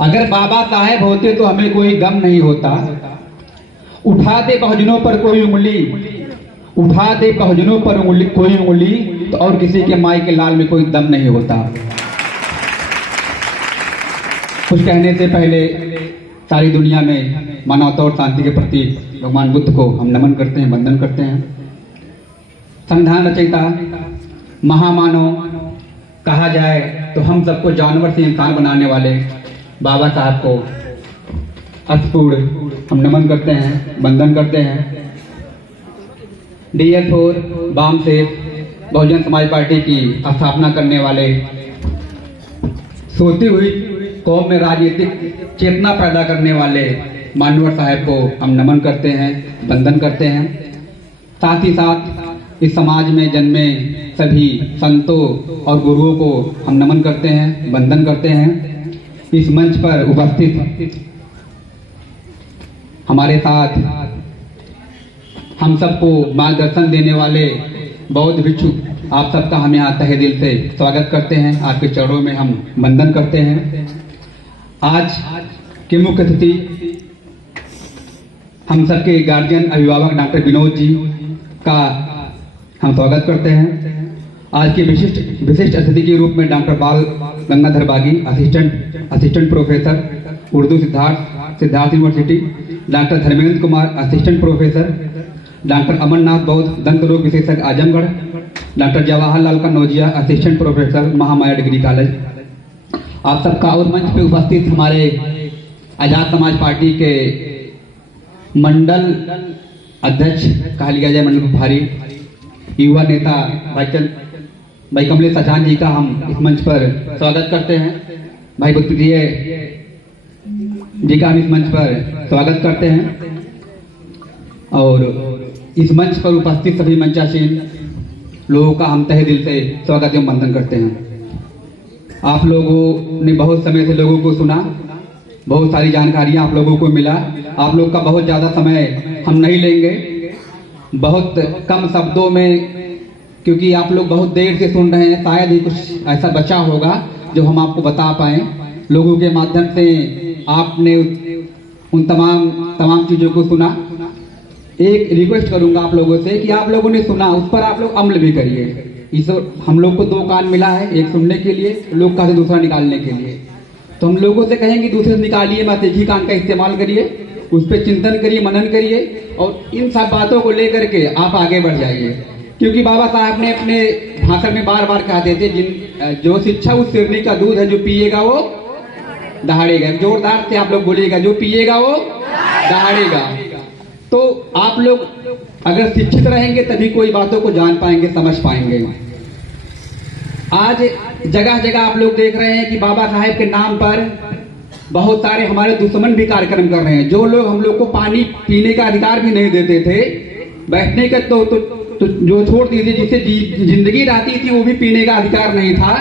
अगर बाबा साहेब होते तो हमें कोई गम नहीं होता। उठाते बहुजनों पर कोई उंगली, उठाते बहुजनों पर कोई उंगली, तो और किसी के माई के लाल में कोई दम नहीं होता। कुछ कहने से पहले सारी दुनिया में मानवता और शांति के प्रति भगवान बुद्ध को हम नमन करते हैं, वंदन करते हैं। संविधान रचयिता, महामानव कहा जाए तो हम सबको जानवर से इंसान बनाने वाले बाबा साहब को अस्तपूर्ण हम नमन करते हैं, वंदन करते हैं। DL4 वाम से बहुजन समाज पार्टी की स्थापना करने वाले, सोती हुई कौम में राजनीतिक चेतना पैदा करने वाले मानवर साहब को हम नमन करते हैं, वंदन करते हैं। साथ ही साथ इस समाज में जन्मे सभी संतों और गुरुओं को हम नमन करते हैं, वंदन करते हैं। इस मंच पर उपस्थित हमारे साथ हम सबको मार्गदर्शन देने वाले बौद्ध भिक्षु, आप सबका हम यहाँ तहे दिल से स्वागत करते हैं, आपके चरणों में हम वंदन करते हैं। आज के मुख्य अतिथि हम सबके गार्जियन अभिभावक डॉक्टर विनोद जी का हम स्वागत करते हैं। आज के विशिष्ट अतिथि के रूप में doctor Bal Gangadhar Bagi, assistant professor Urdu Siddharth university, doctor Dharmendra Kumar, assistant professor, doctor Amarnath Bauddh, दंत रोग विशेषज्ञ Azamgarh, doctor Jawaharlal Kannaujia, assistant professor, Mahamaya degree college. आप सबका और मंच पे उपस्थित हमारे आजाद समाज पार्टी के मंडल अध्यक्ष कहा लिया जाए, मंडल प्रभारी, युवा नेता भाई कमलेश सचान जी का हम इस मंच पर स्वागत करते हैं। भाई बुद्धप्रिय जी का हम इस मंच पर स्वागत करते हैं। और इस मंच पर उपस्थित सभी मंचासीन लोगों का हम तहे दिल से स्वागत एवं वंदन करते हैं। आप लोगों ने बहुत समय से लोगों को सुना, बहुत सारी जानकारियां आप लोगों को मिला। आप लोग का बहुत ज़्यादा समय हम नहीं लेंगे, बहुत कम शब्दों में, क्योंकि आप लोग बहुत देर से सुन रहे हैं, शायद ही कुछ ऐसा बचा होगा जो हम आपको बता पाएँ। लोगों के माध्यम से आपने उन तमाम चीज़ों को सुना। एक रिक्वेस्ट करूंगा आप लोगों से कि आप लोगों ने सुना, उस पर आप लोग अमल भी करिए। इस हम लोग को 2 कान मिला है, एक सुनने के लिए, लोग का से दूसरा निकालने के लिए। तो हम लोगों से कहेंगे दूसरे से निकालिए मत, एक ही कान का इस्तेमाल करिए, उस पर चिंतन करिए, मनन करिए और इन सब बातों को लेकर के आप आगे बढ़ जाइए। क्योंकि बाबा साहब ने अपने भाषण में बार बार कहते थे, जो शिक्षा उस सिरनी का दूध है, जो पिएगा वो दहाड़ेगा। जोरदार से आप लोग बोलिएगा, जो पिएगा वो दहाड़ेगा। तो आप लोग अगर शिक्षित रहेंगे तभी कोई बातों को जान पाएंगे, समझ पाएंगे। आज जगह जगह आप लोग देख रहे हैं कि बाबा साहेब के नाम पर बहुत सारे हमारे दुश्मन भी कार्यक्रम कर रहे हैं। जो लोग हम लोग को पानी पीने का अधिकार भी नहीं देते थे, बैठने का तो जो छोड़ दीजिए, जिससे जिंदगी रहती थी वो भी पीने का अधिकार नहीं था।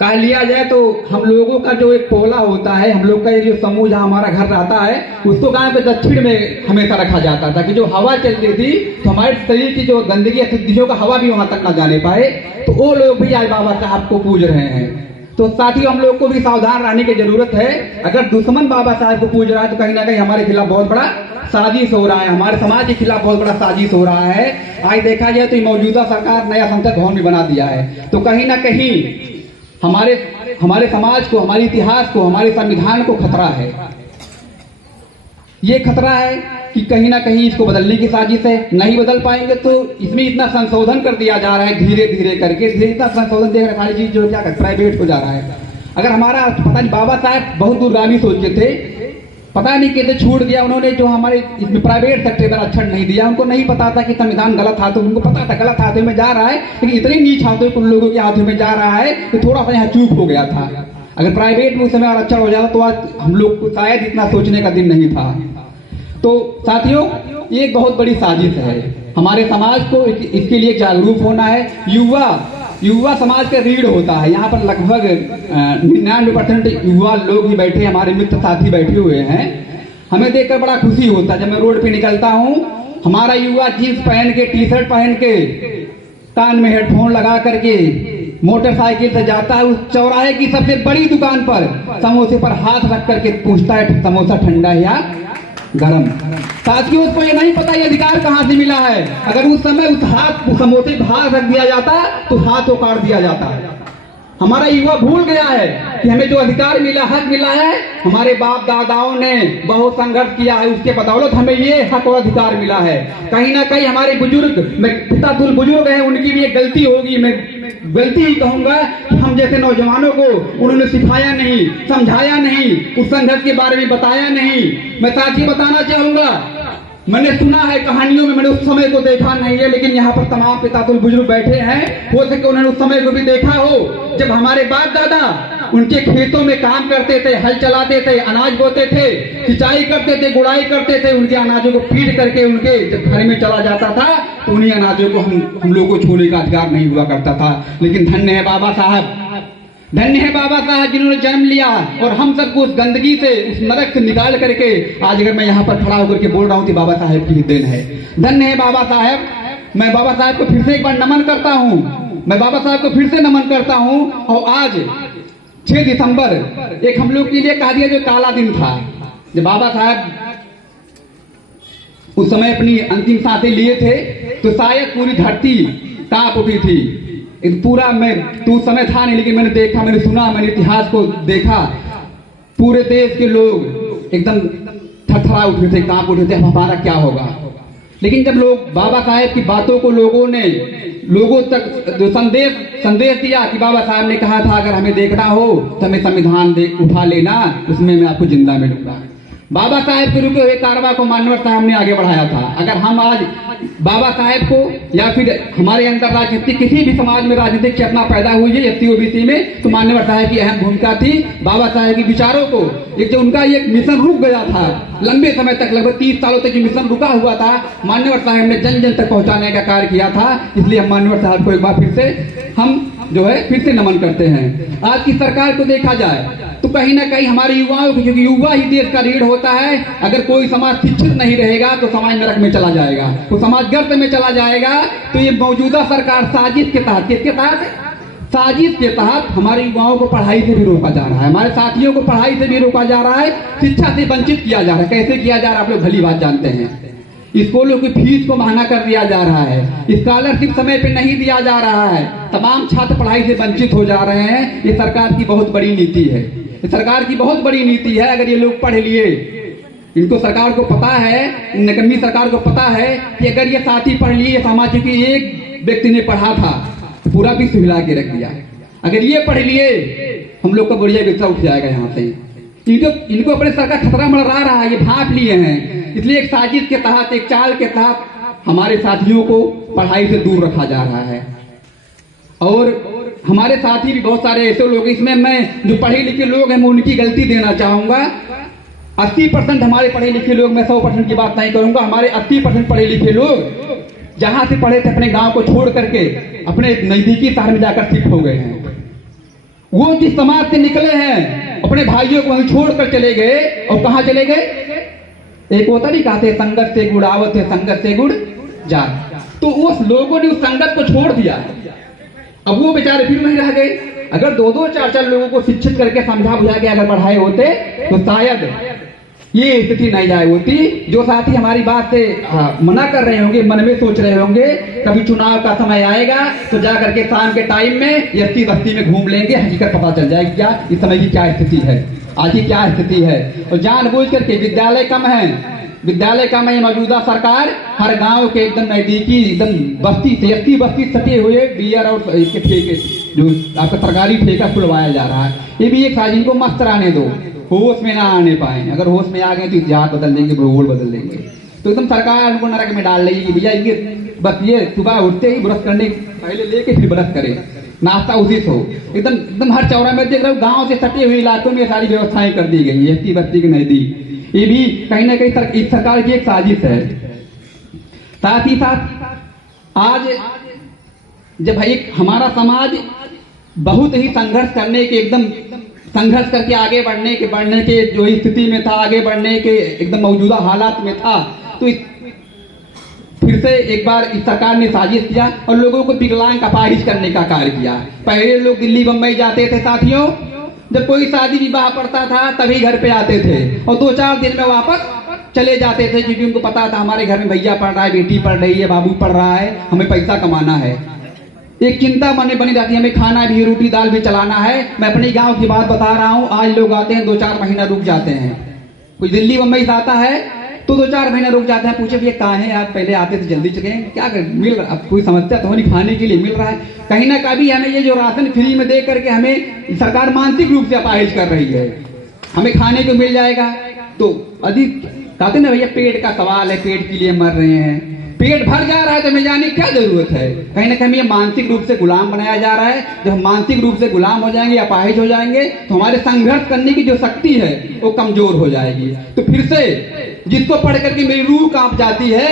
कह लिया जाए तो हम लोगों का जो एक पोला होता है, हम लोग का जो समूह जहाँ हमारा घर रहता है, उसको गांव के दक्षिण में हमेशा रखा जाता था कि जो हवा चलती थी तो हमारे शरीर की जो गंदगी अशुद्धियों का हवा भी वहां तक न जाने पाए। तो वो लोग भी आज बाबा साहब को पूज रहे हैं। तो साथियों, हम लोग को भी सावधान रहने की जरूरत है। अगर दुश्मन बाबा साहब को पूज रहा है तो कहीं ना कहीं हमारे खिलाफ बहुत बड़ा साजिश हो रहा है, हमारे समाज के खिलाफ बहुत बड़ा साजिश हो रहा है। आज देखा जाए तो मौजूदा सरकार नया संसद भवन भी बना दिया है। तो कहीं ना कहीं हमारे समाज को, हमारे इतिहास को, हमारे संविधान को खतरा है। ये खतरा है कि कहीं ना कहीं इसको बदलने की साजिश है। नहीं बदल पाएंगे तो इसमें इतना संशोधन कर दिया जा रहा है, धीरे धीरे करके इतना संशोधन देख रहे सारी चीज जो क्या प्राइवेट हो जा रहा है। अगर हमारा पता नहीं, बाबा साहब बहुत दूरगामी सोचते थे, पता नहीं कैसे छूट गया उन्होंने जो हमारे इसमें प्राइवेट सेक्टर पर अक्षर नहीं दिया। उनको नहीं पता था कि संविधान गलत हाथों, उनको पता था गलत हाथों में जा रहा है, लेकिन इतने नीच हाथों उन लोगों के हाथों में जा रहा है कि थोड़ा सा यहाँ चूक हो गया था। अगर प्राइवेट में उस समय आरक्षण हो जाता तो आज हम लोग को शायद इतना सोचने का दिन नहीं था। तो साथियों, ये एक बहुत बड़ी साजिश है। हमारे समाज को इसके लिए जागरूक होना है। युवा समाज का रीढ़ होता है। यहाँ पर लगभग 99% युवा लोग ही बैठे, हमारे मित्र साथी बैठे हुए हैं। हमें देखकर बड़ा खुशी होता है जब मैं रोड पे निकलता हूँ, हमारा युवा जींस पहन के, टी शर्ट पहन के, कान में हेडफोन लगा करके मोटरसाइकिल से जाता है उस चौराहे की सबसे बड़ी दुकान पर, समोसे पर हाथ रख करके पूछता है समोसा ठंडा है या गरम। साथियों, उसको ये नहीं पता ये अधिकार कहाँ से मिला है। अगर उस समय उस समोसे पर हाथ रख दिया जाता तो हाथ को काट दिया जाता। हमारा युवा भूल गया है कि हमें जो अधिकार मिला, हक मिला है, हमारे बाप दादाओं ने बहुत संघर्ष किया है, उसके बदौलत हमें ये हक और अधिकार मिला है। कहीं ना कहीं हमारे बुजुर्ग, पिता बुजुर्ग हैं, उनकी भी एक गलती होगी, मैं गलती ही कहूंगा कि हम जैसे नौजवानों को उन्होंने सिखाया नहीं, समझाया नहीं, उस संघर्ष के बारे में बताया नहीं। मैं साथी बताना चाहूंगा, मैंने सुना है कहानियों में, मैंने उस समय को देखा नहीं है, लेकिन यहाँ पर तमाम पितातुल बुजुर्ग बैठे हैं, हो सके उन्होंने उस समय को भी देखा हो जब हमारे बाप दादा उनके खेतों में काम करते थे, हल चलाते थे, अनाज बोते थे, सिंचाई करते थे, गुड़ाई करते थे, उनके अनाजों को पीट करके उनके जब घर में चला जाता था तो उन्हीं अनाजों को हम लोगों को छूने का अधिकार नहीं हुआ करता था। लेकिन धन्य है बाबा साहब, धन्य है बाबा साहब जिन्होंने जन्म लिया और हम सबको उस गंदगी से, उस नरक से निकाल करके आज अगर मैं यहाँ पर खड़ा होकर के बोल रहा हूँ तो बाबा साहब की देन है। धन्य है बाबा साहब। मैं बाबा साहब को फिर से एक बार नमन करता हूँ, मैं बाबा साहब को फिर से नमन करता हूँ। और आज 6 दिसंबर एक हम लोग के लिए कहा दिया जो काला दिन था, जब बाबा साहब उस समय अपनी अंतिम सांसें लिए थे तो शायद पूरी धरती कांप उठी थी। पूरा मैं तो उस समय था नहीं, लेकिन मैंने देखा, मैंने सुना, मैंने इतिहास को देखा, पूरे देश के लोग एकदम थरथरा उठे थे, कांप उठे थे, हमारा क्या होगा। लेकिन जब लोग बाबा साहेब की बातों को लोगों तक जो संदेश दिया कि बाबा साहब ने कहा था अगर हमें देखना हो तो हमें संविधान उठा लेना, उसमें मैं आपको जिंदा मिलूंगा। बाबा साहेब के रुके हुए कारवा को मानवर साहब ने आगे बढ़ाया था। अगर हम आज बाबा साहेब को या फिर हमारे अंदर राजनीति, किसी भी समाज में राजनीतिक चेतना पैदा हुई है एसटी ओबीसी में, तो मानवर साहब की अहम भूमिका थी। बाबा साहेब के विचारों को, एक जो उनका एक मिशन रुक गया था लंबे समय तक, लगभग 30 सालों तक जो मिशन रुका हुआ था, मानवर साहब ने जन जन तक पहुंचाने का कार्य किया था। इसलिए हम मानवर साहब को एक बार फिर से हम जो है फिर से नमन करते हैं। आज की सरकार को देखा जाए तो कहीं ना कहीं हमारे युवाओं की, क्योंकि युवा ही देश का रीढ़ होता है, अगर कोई समाज शिक्षित नहीं रहेगा तो समाज नरक में चला जाएगा, तो समाज गर्त में चला जाएगा। तो ये मौजूदा सरकार साजिश के तहत, किसके तहत? साजिश के तहत हमारे युवाओं को पढ़ाई से भी रोका जा रहा है, हमारे साथियों को पढ़ाई से भी रोका जा रहा है, शिक्षा से वंचित किया जा रहा है। कैसे किया जा रहा है आप लोग भली बात जानते हैं। स्कूलों की फीस को महंगा कर दिया जा रहा है, स्कॉलरशिप समय पे नहीं दिया जा रहा है, तमाम छात्र पढ़ाई से वंचित हो जा रहे हैं। ये सरकार की बहुत बड़ी नीति है, ये सरकार की बहुत बड़ी नीति है। अगर ये लोग पढ़ लिए, इनको सरकार को पता है, निकम्मी सरकार को पता है कि अगर ये साथी पढ़ लिए, समाज की एक व्यक्ति ने पढ़ा था तो पूरा विश्व हिला के रख दिया। अगर ये पढ़ लिए, हम लोग का बढ़िया विश्व उठ जाएगा यहाँ से। इनको अपने सरकार खतरा मंडरा रहा है, ये भाप लिए हैं। इसलिए एक साजिश के तहत, एक चाल के तहत हमारे साथियों को पढ़ाई से दूर रखा जा रहा है। और हमारे साथी भी बहुत सारे ऐसे लोग, इसमें मैं जो पढ़े लिखे लोग हैं मैं उनकी गलती देना चाहूंगा। 80% हमारे पढ़े लिखे लोग, मैं 100% की बात नहीं करूंगा, हमारे 80% पढ़े लिखे लोग जहां से पढ़े थे अपने गांव को छोड़ करके अपने नजदीकी शहर में जाकर शिफ्ट हो गए हैं। वो जिस समाज से निकले हैं अपने भाइयों को वहीं छोड़कर चले गए। और कहां चले गए? एक होता नहीं कहते संगत से गुड़ आवत है, संगत से गुड़ जा। तो उस लोगों ने उस संगत को छोड़ दिया, अब वो बेचारे फिर नहीं रह गए। अगर 2-2, 4-4 लोगों को शिक्षित करके समझा बुझा के अगर पढ़ाए होते तो शायद ये स्थिति नहीं जाए होती। जो साथी हमारी बात से मना कर रहे होंगे, मन में सोच रहे होंगे कभी चुनाव का समय आएगा तो जा करके शाम के टाइम में यस्ती बस्ती में घूम लेंगे, हकीकत पता चल जाएगी क्या इस समय की क्या स्थिति है, आज की क्या स्थिति है। और जानबूझ करके विद्यालय कम है, मौजूदा सरकार हर गांव के एकदम नजदीकी, एकदम बस्ती से यस्ती बस्ती सटे हुए बियर और इसके ठेके, जो आपका सरकारी ठेका खुलवाया जा रहा है। ये भी एक साजिश को मस्त रहने दो, होश में ना आने पाए। अगर होश में आ गए तो इतिहास बदल देंगे, भूगोल बदल देंगे। तो एकदम सरकार उनको नरक में डाल देगी। भैया ये बस ये सुबह उठते ही ब्रश करने पहले लेके फिर ब्रश करे, नाश्ता उसी से हो। एकदम हर चौरा में देख रहा हूँ गाँव से सटे हुए इलाकों में सारी व्यवस्थाएं कर दी गई है बस्ती के नजदीक। ये भी कहीं ना कहीं सरकार की एक साजिश है। साथ ही साथ आज जब भाई हमारा समाज बहुत ही संघर्ष करने के, एकदम संघर्ष करके आगे बढ़ने के जो स्थिति में था, आगे बढ़ने के एकदम मौजूदा हालात में था, तो फिर से एक बार इस सरकार ने साजिश किया और लोगों को विकलांग अपाहिज करने का कार्य किया। पहले लोग दिल्ली बम्बई जाते थे साथियों, जब कोई शादी विवाह पड़ता था तभी घर पे आते थे और 2-4 दिन में वापस चले जाते थे, क्योंकि उनको पता था हमारे घर में भैया पढ़ रहा है, बेटी पढ़ रही है, बाबू पढ़ रहा है, हमें पैसा कमाना है। एक चिंता बनी रहती है, हमें खाना भी, रोटी दाल भी चलाना है। मैं अपने गांव की बात बता रहा हूँ, आज लोग आते हैं 2-4 महीना रुक जाते हैं। कोई दिल्ली बम्बई से आता है तो 2-4 महीना रुक जाते हैं, पूछे भैया कहाँ है आप, पहले आते थे जल्दी चले, क्या कर मिल रहा, अब कोई समस्या तो नहीं, खाने के लिए मिल रहा है। कहीं ना कभी हमें ये जो राशन फ्री में दे करके हमें सरकार मानसिक रूप से अपाहिज कर रही है। हमें खाने को मिल जाएगा तो अधिक कहते ना भैया पेट का सवाल है, पेट के लिए मर रहे हैं, पेट भर जा रहा है तो हमें जाने की क्या जरूरत है। कहीं ना कहीं ये मानसिक रूप से गुलाम बनाया जा रहा है। जब हम मानसिक रूप से गुलाम हो जाएंगे, अपाहिज हो जाएंगे, तो हमारे संघर्ष करने की जो शक्ति है वो कमजोर हो जाएगी। तो फिर से जिसको पढ़ करके मेरी रूह कांप जाती है,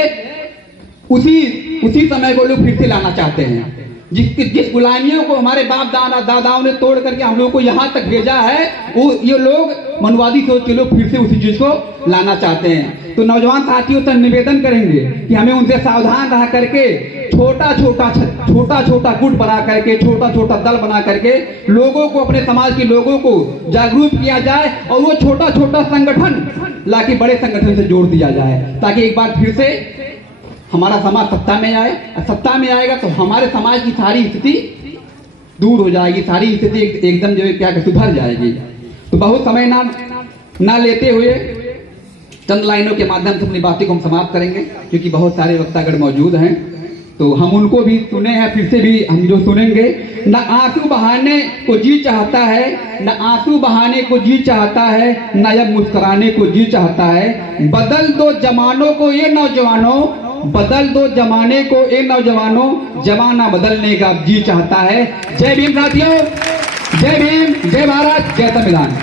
उसी समय को लोग फिर से लाना चाहते हैं। जिस गुलामियों को हमारे बाप दादाओं ने तोड़ करके हम लोगों को यहाँ तक भेजा है, वो ये लोग मनवादी सोच के लोग फिर से उसी चीज को लाना चाहते हैं। तो नौजवान साथियों से निवेदन करेंगे कि हमें उनसे सावधान रह करके छोटा छोटा गुट बना करके, छोटा छोटा दल बना करके लोगों को, अपने समाज के लोगों को जागरूक किया जाए और वो छोटा छोटा संगठन लाके बड़े संगठन से जोड़ दिया जाए, ताकि एक बार फिर से हमारा समाज सत्ता में आए। सत्ता में आएगा तो हमारे समाज की सारी स्थिति दूर हो जाएगी, सारी स्थिति एकदम जो है क्या सुधर जाएगी। तो बहुत समय ना लेते हुए चंद लाइनों के माध्यम से अपनी बातें को हम समाप्त करेंगे, क्योंकि बहुत सारे वक्तागण मौजूद हैं, तो हम उनको भी सुने हैं, फिर से भी हम जो सुनेंगे। न आंसू बहाने को जी चाहता है, न आंसू बहाने को जी चाहता है, न अब मुस्कुराने को जी चाहता है। बदल दो जमानों को ये नौजवानों, बदल दो जमाने को ए नौजवानों, जमाना बदलने का जी चाहता है। जय भीम साथियों, जय भीम, जय भारत, जय संविधान।